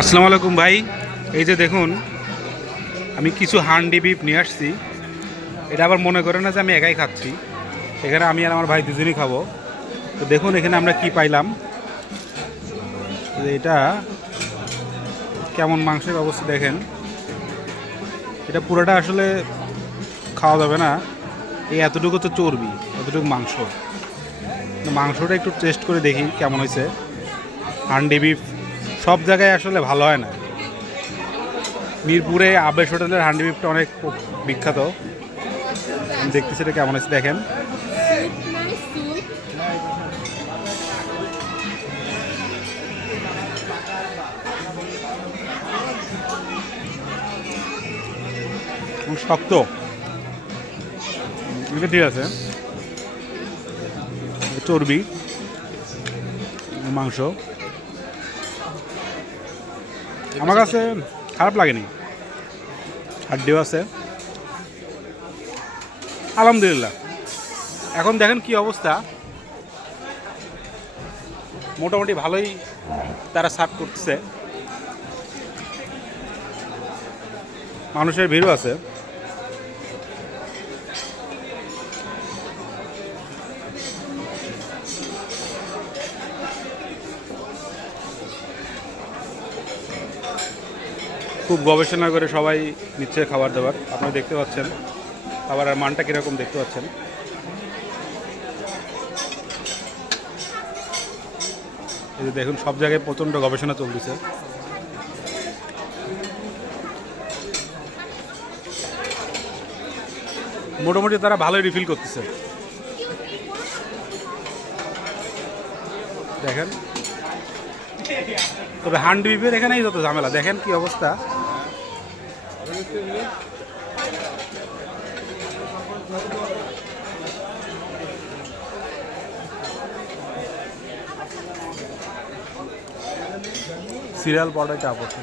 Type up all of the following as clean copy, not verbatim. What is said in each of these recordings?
আসসালামু আলাইকুম ভাই। এই যে দেখুন, আমি কিছু হান্ডি বিফ নিয়ে আসছি। এটা আবার মনে করে না যে আমি একাই খাচ্ছি, এখানে আমি আর আমার ভাই দুজনই খাবো। তো দেখুন এখানে আমরা কি পাইলাম। এটা কেমন মাংসের অবস্থা দেখেন। এটা পুরোটা আসলে খাওয়া যাবে না, এই এতটুকু তো চর্বি, এতটুকু মাংস। মাংসটা একটু টেস্ট করে দেখি কেমন হয়েছে। হান্ডি বিফ সব জায়গায় আসলে ভালো হয় না। মিরপুরে আবেশ হোটেলের হান্ডি বিফটা অনেক বিখ্যাত। আমি দেখতেছি এটা কেমন আছে দেখেন। শক্ত, এটা ঠিক আছে। চর্বি মাংস আমার কাছে খারাপ লাগেনি, হাড্ডিও আছে আলহামদুলিল্লাহ। এখন দেখেন কি অবস্থা, মোটামুটি ভালোই তারা সার্ভ করতেছে, মানুষের ভিড়ও আছে। খুব গবেষণা করে সবাই নিচ্ছে খাবার দাবার, আপনারা দেখতে পাচ্ছেন খাবারের মানটা কীরকম দেখতে পাচ্ছেন। এই যে দেখুন সব জায়গায় প্রচণ্ড গবেষণা চলতেছে। মোটামুটি তারা ভালোই রিফিল করতেছে দেখেন। তবে হান্ডি বিফের এখানেই যত ঝামেলা, দেখেন কি অবস্থা। সিরিয়াল পর্দায় চাপ হচ্ছে,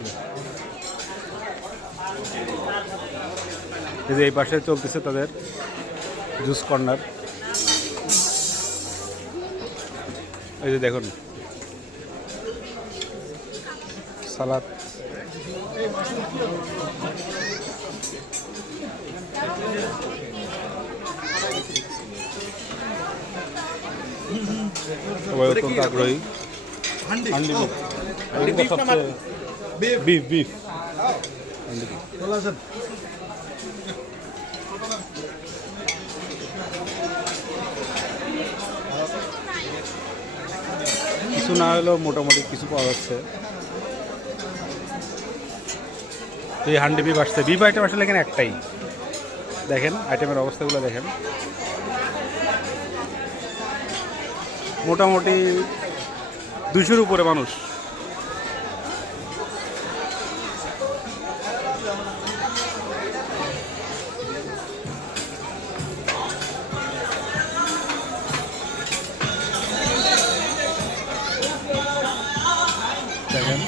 এই যে এই পাশে চলতেছে তাদের জুস কর্নার। এই যে দেখুন সালাদ, সবাই অত্যন্ত আগ্রহী। বিফ বিফ কিছু না হলেও মোটামুটি কিছু পাওয়া যাচ্ছে। এই হান্ডি বিফ আসছে, বিফ আইটেম আসলে এখানে একটাই। দেখেন আইটেমের অবস্থাগুলো দেখেন, মোটামুটি 200-র উপরে মানুষ। দেখেন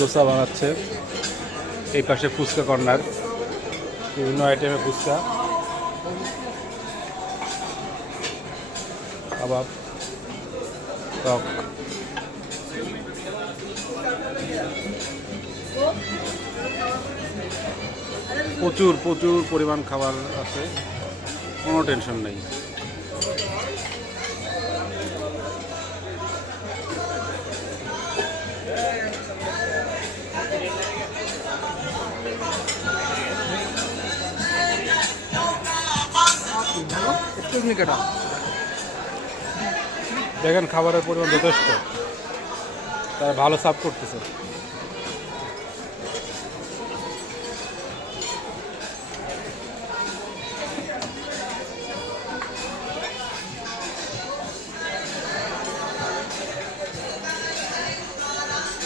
দোসা বানাচ্ছে, এই পাশে ফুচকা কর্নার, বিভিন্ন আইটেমের ফুচকা, কাবাব, টক। প্রচুর প্রচুর পরিমাণ খাবার আছে, কোনো টেনশন নেই। দেখেন খাবারের পরিমাণ যথেষ্ট, তারা ভালো সার্ভ করতেছে।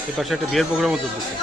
এর পাশে একটা বিয়ের প্রোগ্রামও চলতেছে।